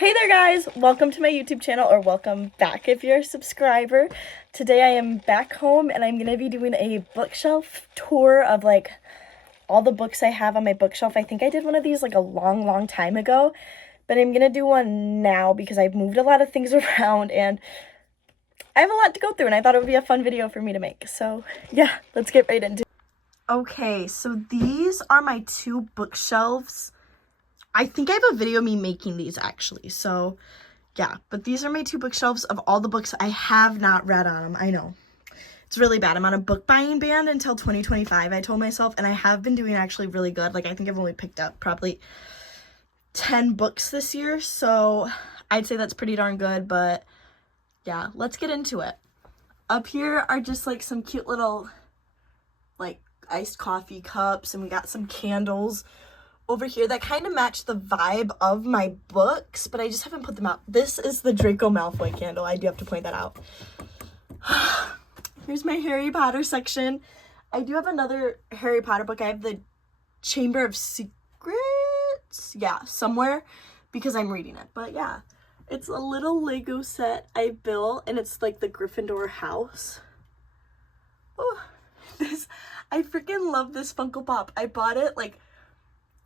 Hey there guys, welcome to my YouTube channel, or welcome back if you're a subscriber. Today I am back home and I'm going to be doing a bookshelf tour of like all the books I have on my bookshelf. I think I did one of these like a long time ago, but I'm going to do one now because I've moved a lot of things around and I have a lot to go through and I thought it would be a fun video for me to make. So yeah, let's get right into it. Okay, so these are my two bookshelves. I think I have a video of me making these actually, so yeah, but these are my two bookshelves of all the books I have not read on them. I know, it's really bad. I'm on a book buying ban until 2025, I told myself, and I have been doing actually really good. Like, I think I've only picked up probably 10 books this year, so I'd say that's pretty darn good, but yeah, let's get into it. Up here are just like some cute little like iced coffee cups, and we got some candles over here that kind of match the vibe of my books, but I just haven't put them out. This is the Draco Malfoy candle. I do have to point that out. Here's my Harry Potter section. I do have another Harry Potter book. I have the Chamber of Secrets, yeah, somewhere, because I'm reading it. But yeah, it's a little Lego set I built, and it's like the Gryffindor house. Oh, I freaking love this Funko Pop. I bought it like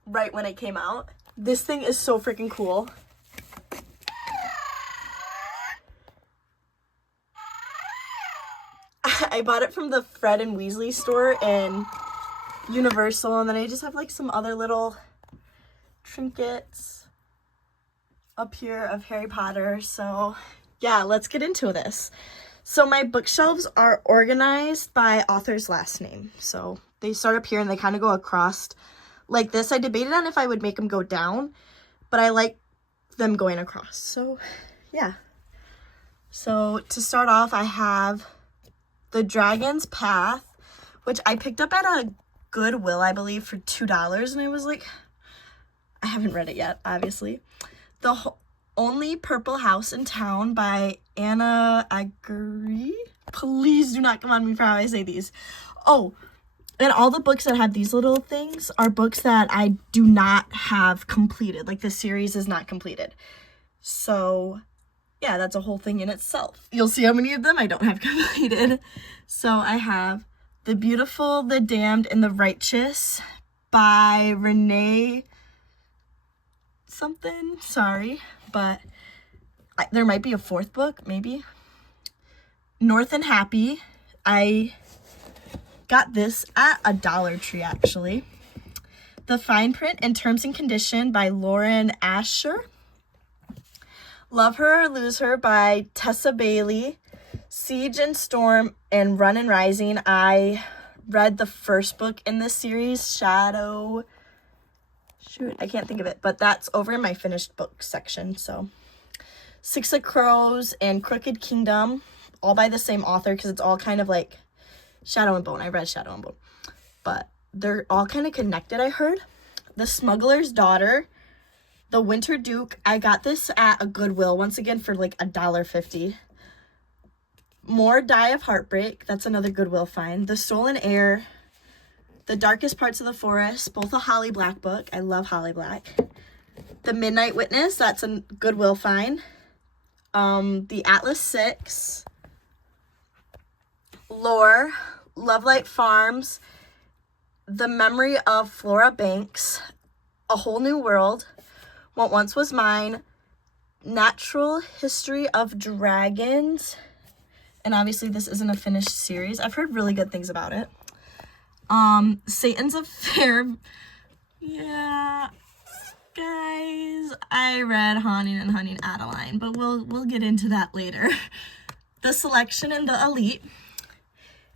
right when it came out. This thing is so freaking cool. I bought it from the Fred and Weasley store in Universal, and then I just have like some other little trinkets up here of Harry Potter. So yeah, let's get into this. So my bookshelves are organized by author's last name. So they start up here and they kind of go across like this. I debated on if I would make them go down, but I like them going across. So yeah. So to start off, I have The Dragon's Path, which I picked up at a Goodwill, I believe, for $2, and I was like, I haven't read it yet, obviously. The Only Purple House in Town by Anna Agri. Please do not come on me for how I say these. Oh, and all the books that have these little things are books that I do not have completed. Like, the series is not completed. So yeah, that's a whole thing in itself. You'll see how many of them I don't have completed. So I have The Beautiful, the Damned, and the Righteous by Renee something. Sorry, but there might be a fourth book, maybe. North and Happy. I got this at a Dollar Tree, actually. The Fine Print and Terms and Condition by Lauren Asher. Love Her or Lose Her by Tessa Bailey. Siege and Storm and Run and Rising. I read the first book in this series, Shadow. Shoot, I can't think of it, but that's over in my finished book section. So Six of Crows and Crooked Kingdom, all by the same author, because it's all kind of like Shadow and Bone. I read Shadow and Bone, but they're all kind of connected, I heard. The Smuggler's Daughter. The Winter Duke. I got this at a Goodwill, once again, for like $1.50. More Die of Heartbreak. That's another Goodwill find. The Stolen Heir. The Darkest Parts of the Forest. Both a Holly Black book. I love Holly Black. The Midnight Witness. That's a Goodwill find. The Atlas Six. Lore. Lovelight Farms. The Memory of Flora Banks. A Whole New World. What Once Was Mine. Natural History of Dragons. And obviously this isn't a finished series. I've heard really good things about it. Satan's Affair. Yeah, guys, I read Haunting and Hunting Adeline, but we'll get into that later. The Selection and the Elite.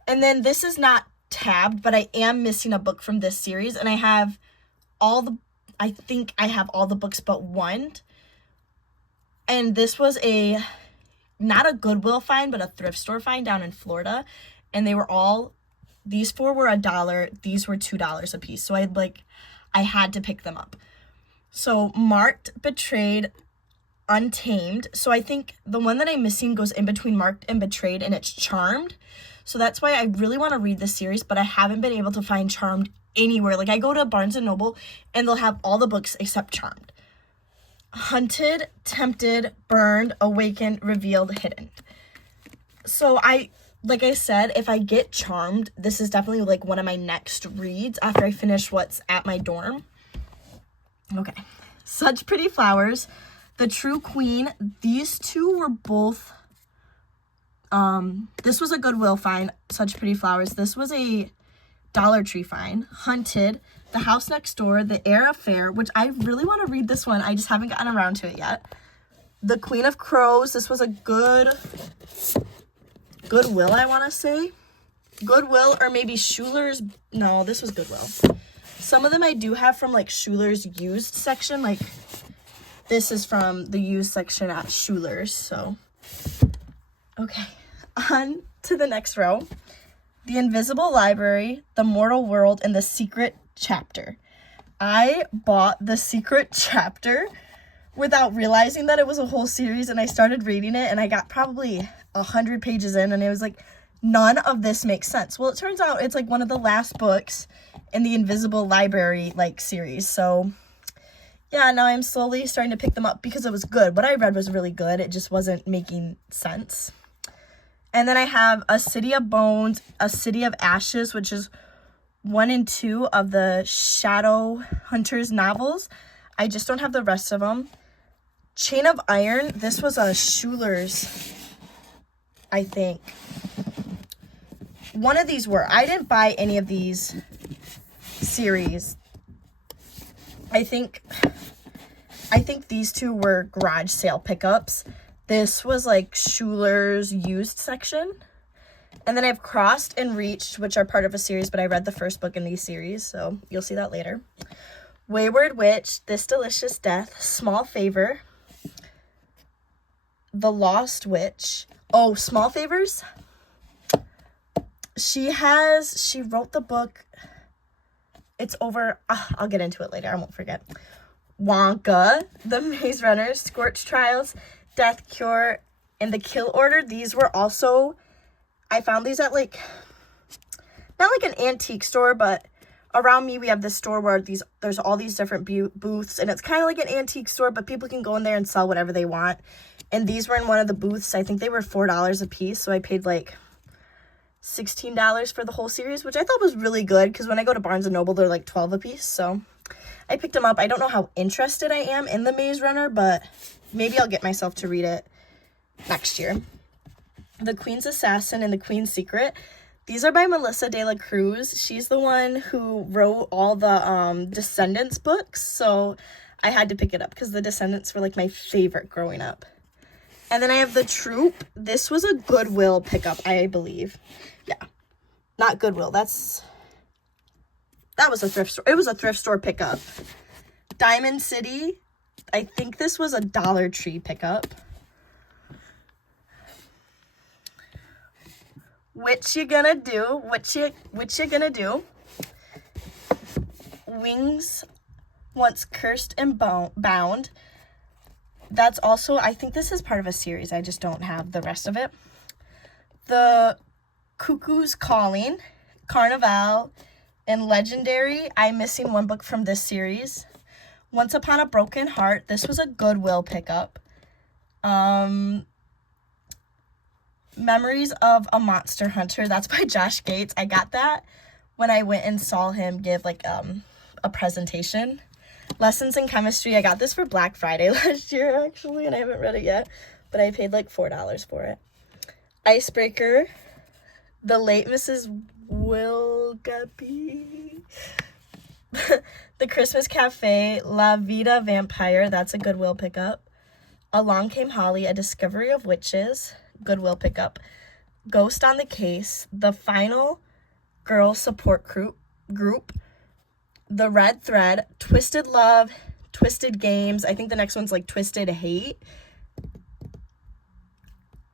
And then this is not tabbed, but I am missing a book from this series, and I have I think I have all the books but one. And this was not a Goodwill find, but a thrift store find down in Florida. And they were these four were $1, these were $2 a piece. So I had to pick them up. So Marked, Betrayed, Untamed. So I think the one that I'm missing goes in between Marked and Betrayed, and it's Charmed. So that's why I really want to read this series, but I haven't been able to find Charmed anywhere. Like, I go to Barnes & Noble and they'll have all the books except Charmed. Hunted, Tempted, Burned, Awakened, Revealed, Hidden. So like I said, if I get Charmed, this is definitely like one of my next reads after I finish what's at my dorm. Okay. Such Pretty Flowers, The True Queen. These two were both, this was a Goodwill find, Such Pretty Flowers. This was a Dollar Tree find. Hunted, The House Next Door, The Heir Affair, which I really want to read this one. I just haven't gotten around to it yet. The Queen of Crows. This was a Goodwill, I want to say. Goodwill or maybe Schuler's. No, this was Goodwill. Some of them I do have from like Schuler's used section. Like this is from the used section at Schuler's. So, okay. On to the next row. The Invisible Library, The Mortal World, and The Secret Chapter. I bought The Secret Chapter without realizing that it was a whole series, and I started reading it, and I got probably 100 pages in, and it was like, none of this makes sense. Well, it turns out it's like one of the last books in the Invisible Library like series. So yeah, now I'm slowly starting to pick them up because it was good. What I read was really good. It just wasn't making sense. And then I have A City of Bones, A City of Ashes, which is 1 and 2 of the Shadowhunters novels. I just don't have the rest of them. Chain of Iron. This was a Schuler's, I think. One of these were. I didn't buy any of these series. I think these two were garage sale pickups. This was like Schuler's used section. And then I have Crossed and Reached, which are part of a series, but I read the first book in these series, so you'll see that later. Wayward Witch, This Delicious Death, Small Favor, The Lost Witch. Oh, Small Favors? She wrote the book. It's over. I'll get into it later. I won't forget. Wonka, The Maze Runner, Scorch Trials, Death Cure, and The Kill Order. These were also, I found these at like, not like an antique store, but around me we have this store where there's all these different booths, and it's kind of like an antique store, but people can go in there and sell whatever they want. And these were in one of the booths. I think they were $4 a piece, so I paid like $16 for the whole series, which I thought was really good because when I go to Barnes & Noble, they're like $12 a piece, so I picked them up. I don't know how interested I am in The Maze Runner, but maybe I'll get myself to read it next year. The Queen's Assassin and The Queen's Secret. These are by Melissa De La Cruz. She's the one who wrote all the Descendants books, so I had to pick it up because the Descendants were like my favorite growing up. And then I have The Troop. This was a Goodwill pickup, I believe. Yeah, not Goodwill. That was a thrift store. It was a thrift store pickup. Diamond City. I think this was a Dollar Tree pickup. What You Gonna Do? What you gonna do? Wings, Once Cursed and Bound. That's also, I think this is part of a series. I just don't have the rest of it. The Cuckoo's Calling, Carnival, and Legendary. I'm missing one book from this series. Once Upon a Broken Heart. This was a Goodwill pickup. Memories of a Monster Hunter. That's by Josh Gates. I got that when I went and saw him give like a presentation. Lessons in Chemistry. I got this for Black Friday last year, actually, and I haven't read it yet, but I paid like $4 for it. Icebreaker. The Late Mrs. Willoughby. The Christmas Cafe. La Vida Vampire. That's a Goodwill pickup. Along Came Holly, A Discovery of Witches. Goodwill pickup. Ghost on the Case. The Final Girl Support Group. The Red Thread, Twisted Love, Twisted Games. I think the next one's like Twisted Hate.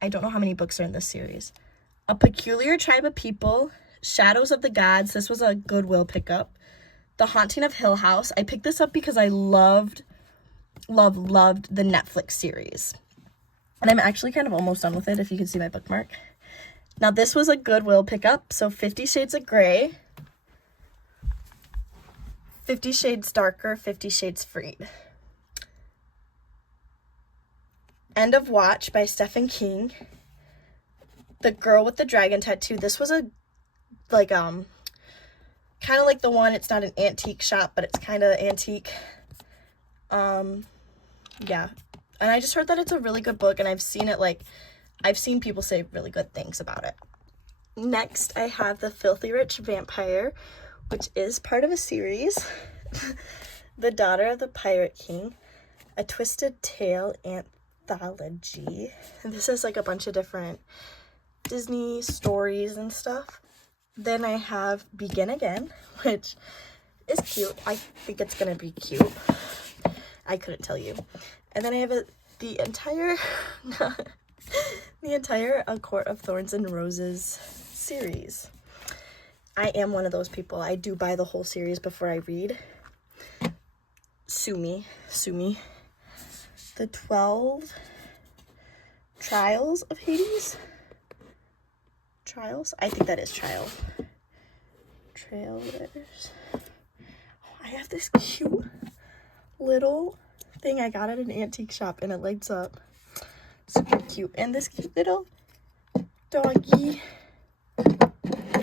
I don't know how many books are in this series. A Peculiar Tribe of People, Shadows of the Gods. This was a Goodwill pickup. The Haunting of Hill House. I picked this up because I loved the Netflix series. And I'm actually kind of almost done with it, if you can see my bookmark. Now, this was a Goodwill pickup. So 50 Shades of Grey. 50 Shades Darker, 50 Shades Freed. End of Watch by Stephen King. The Girl with the Dragon Tattoo. This was a, like, kind of like the one, it's not an antique shop, but it's kind of antique. Yeah. And I just heard that it's a really good book, and I've seen people say really good things about it. Next, I have The Filthy Rich Vampire, which is part of a series. The Daughter of the Pirate King, A Twisted Tale Anthology. And this is like a bunch of different Disney stories and stuff. Then I have Begin Again, which is cute. I think it's gonna be cute. I couldn't tell you. And then I have the entire A Court of Thorns and Roses series. I am one of those people. I do buy the whole series before I read. Sue me. The 12 Trials of Hades. Trials? I think that is Trial. Trailers. Oh, I have this cute little thing I got at an antique shop, and it lights up. Super cute. And this cute little doggy.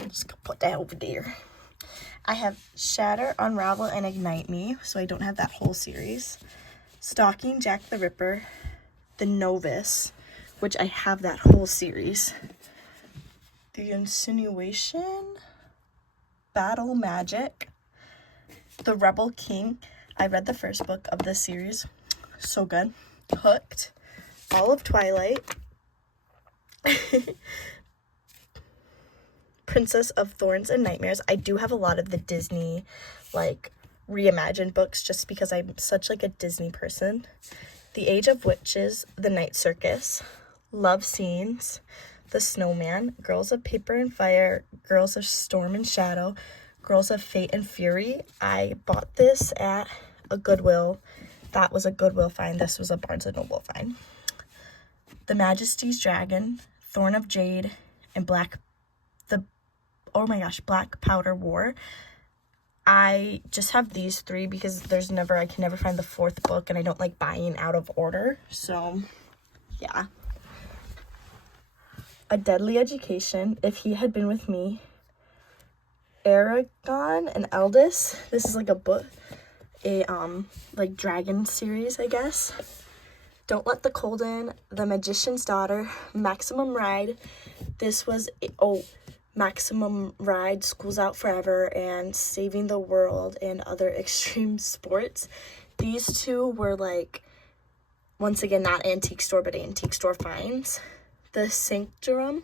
Just gonna put that over there. I have Shatter, Unravel, and Ignite Me, so I don't have that whole series. Stalking Jack the Ripper, The Novice, which I have that whole series. The Insinuation, Battle Magic, The Rebel King. I read the first book of this series. So good. Hooked. All of Twilight. Princess of Thorns and Nightmares. I do have a lot of the Disney, like, reimagined books just because I'm such, like, a Disney person. The Age of Witches, The Night Circus, Love Scenes, The Snowman, Girls of Paper and Fire, Girls of Storm and Shadow, Girls of Fate and Fury. I bought this at a Goodwill. That was a Goodwill find. This was a Barnes & Noble find. The Majesty's Dragon, Thorn of Jade, and Black Powder War. I just have these 3 because I can never find the 4th book, and I don't like buying out of order. So, yeah. A Deadly Education, If He Had Been With Me, Aragon and Eldest. This is like a book, like dragon series, I guess. Don't Let the Cold In, The Magician's Daughter, Maximum Ride. This was, Maximum Ride, School's Out Forever, and Saving the World and Other Extreme Sports. These 2 were, like, once again, not antique store, but antique store finds. The Sanctorum,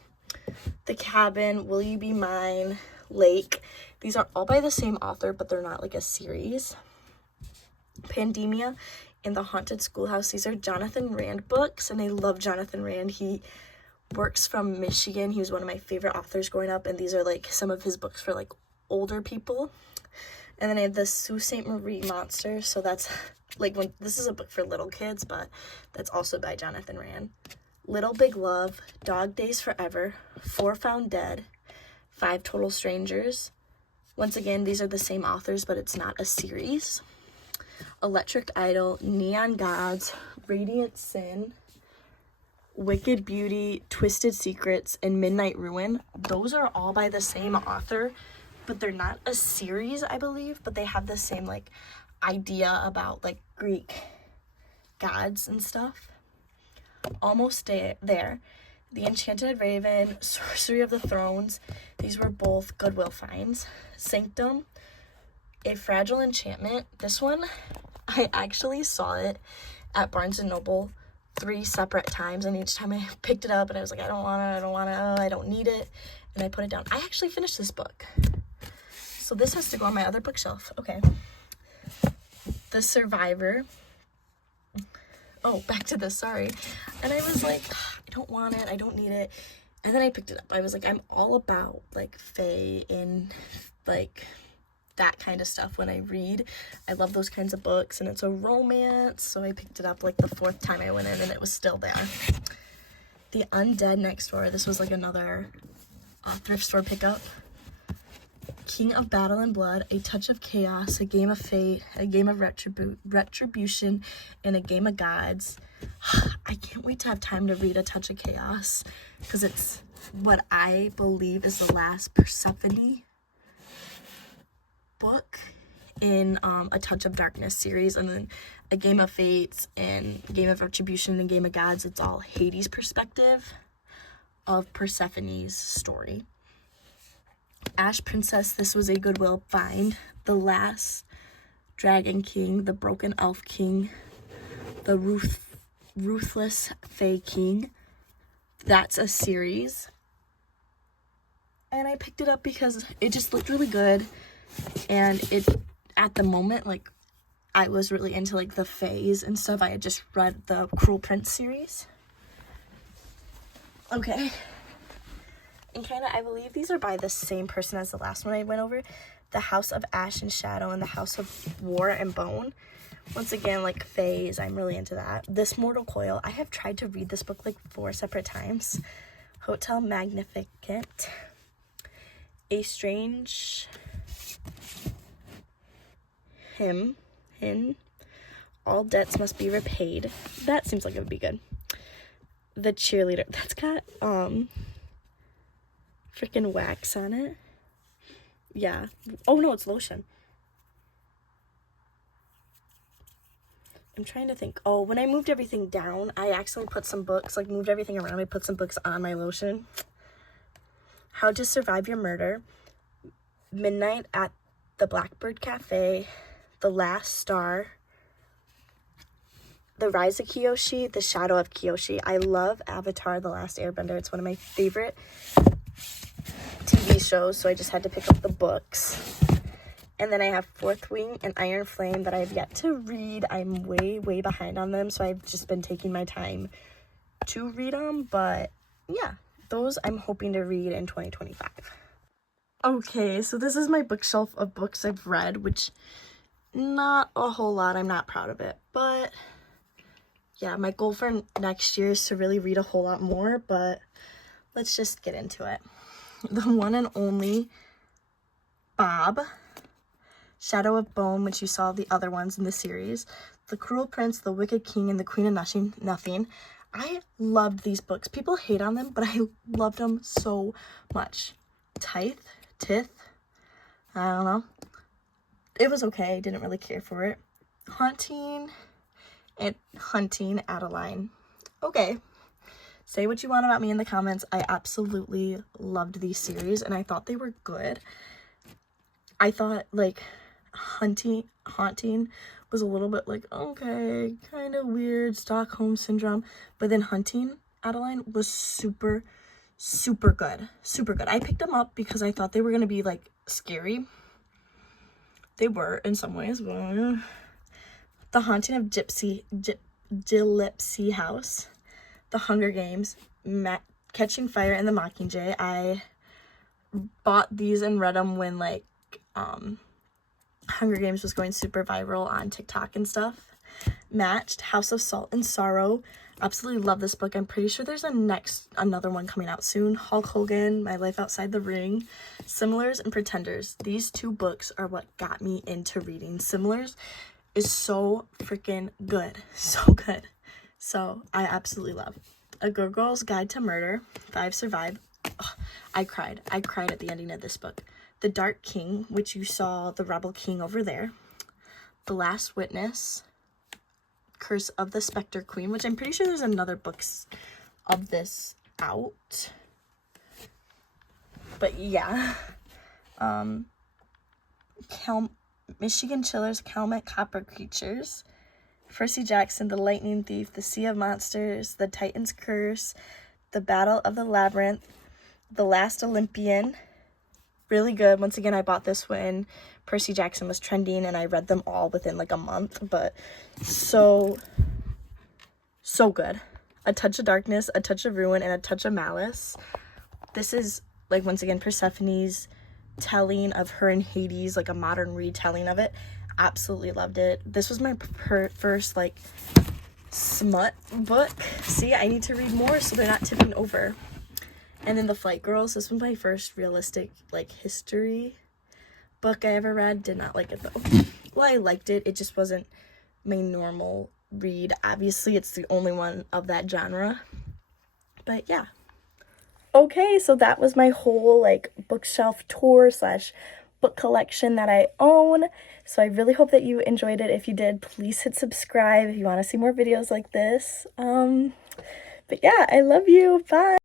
The Cabin, Will You Be Mine, Lake. These are all by the same author, but they're not, like, a series. Pandemia and The Haunted Schoolhouse. These are Jonathan Rand books, and I love Jonathan Rand. He works from Michigan. He was one of my favorite authors growing up, and these are like some of his books for like older people. And then I have the Sault Ste. Marie Monster, so that's like this is a book for little kids, but that's also by Jonathan Rand. Little Big Love, Dog Days Forever, 4 Found Dead, 5 Total Strangers. Once again, these are the same authors, but it's not a series. Electric Idol, Neon Gods, Radiant Sin, Wicked Beauty, Twisted Secrets, and Midnight Ruin. Those are all by the same author, but they're not a series, I believe, but they have the same, like, idea about, like, Greek gods and stuff. Almost There. The Enchanted Raven, Sorcery of the Thrones. These were both Goodwill finds. Sanctum, A Fragile Enchantment. This one, I actually saw it at Barnes & Noble 3 separate times, and each time I picked it up and I was like, I don't need it, and I put it down. I actually finished this book, so this has to go on my other bookshelf. Okay. The Survivor. Oh, back to this, sorry. And I was like, I don't want it, I don't need it, and then I picked it up. I was like, I'm all about, like, fae and, like, that kind of stuff when I read. I love those kinds of books, and it's a romance, so I picked it up like the 4th time I went in, and it was still there. The Undead Next Door. This was like another thrift store pickup. King of Battle and Blood, A Touch of Chaos, A Game of Fate, A Game of Retribution, and A Game of Gods. I can't wait to have time to read A Touch of Chaos, because it's what I believe is the last Persephone book in A Touch of Darkness series, and then A Game of Fates and Game of Retribution and Game of Gods. It's all Hades' perspective of Persephone's story. Ash Princess, this was a Goodwill find. The Last Dragon King, The Broken Elf King, The Ruthless Fae King. That's a series. And I picked it up because it just looked really good. And it, at the moment, like, I was really into, like, the Faes and stuff. I had just read the Cruel Prince series. Okay. And kind of, I believe these are by the same person as the last one I went over. The House of Ash and Shadow and the House of War and Bone. Once again, like, Faes, I'm really into that. This Mortal Coil, I have tried to read this book, like, 4 separate times. Hotel Magnificent. A Strange Hymn. All Debts Must Be Repaid. That seems like it would be good. The Cheerleader. That's got, freaking wax on it. Yeah. Oh, no, it's lotion. I'm trying to think. Oh, when I moved everything down, I accidentally put some books, like, moved everything around. I put some books on my lotion. How to Survive Your Murder. Midnight at the Blackbird Cafe. The Last Star. The Rise of Kyoshi. The Shadow of Kyoshi. I love Avatar: The Last Airbender. It's one of my favorite TV shows, so I just had to pick up the books. And then I have Fourth Wing and Iron Flame that I have yet to read. I'm way behind on them, so I've just been taking my time to read them. But yeah, those I'm hoping to read in 2025. Okay, so this is my bookshelf of books I've read, which not a whole lot. I'm not proud of it, but yeah, my goal for next year is to really read a whole lot more, but let's just get into it. The One and Only Bob, Shadow of Bone, which you saw the other ones in the series, The Cruel Prince, The Wicked King, and The Queen of Nothing. I loved these books. People hate on them, but I loved them so much. Tith, I don't know. It was okay. I didn't really care for it. Hunting Adeline. Okay. Say what you want about me in the comments. I absolutely loved these series, and I thought they were good. I thought, like, Haunting was a little bit, like, okay, kind of weird, Stockholm Syndrome. But then Hunting Adeline was super good. Super good. I picked them up because I thought they were going to be, like, scary. They were in some ways. But The Haunting of Gillespie House. The Hunger Games, Catching Fire, and The Mockingjay. I bought these and read them when, like, Hunger Games was going super viral on TikTok and stuff. Matched, House of Salt and Sorrow. Absolutely love this book. I'm pretty sure there's another one coming out soon. Hulk Hogan, My Life Outside the Ring. Similars and Pretenders. These 2 books are what got me into reading. Similars is so freaking good. So good. So, I absolutely love. A Good Girl's Guide to Murder. 5 Survive. Ugh, I cried. I cried at the ending of this book. The Dark King, which you saw the Rebel King over there. The Last Witness. Curse of the Spectre Queen, which I'm pretty sure there's another books of this out. But yeah. Michigan Chillers, Calmet Copper Creatures. Percy Jackson, The Lightning Thief, The Sea of Monsters, The Titan's Curse, The Battle of the Labyrinth, The Last Olympian. Really good. Once again, I bought this when Percy Jackson was trending, and I read them all within, like, a month. But so good. A Touch of Darkness, A Touch of Ruin, and A Touch of Malice. This is, like, once again, Persephone's telling of her and Hades, like, a modern retelling of it. Absolutely loved it. This was my first, like, smut book. See, I need to read more so they're not tipping over. And then The Flight Girls. This was my first realistic, like, history book I ever read. Did not like it, though. Well, I liked it. It just wasn't my normal read. Obviously, it's the only one of that genre. But yeah. Okay, so that was my whole like bookshelf tour slash book collection that I own. So I really hope that you enjoyed it. If you did, please hit subscribe if you want to see more videos like this. But yeah, I love you. Bye.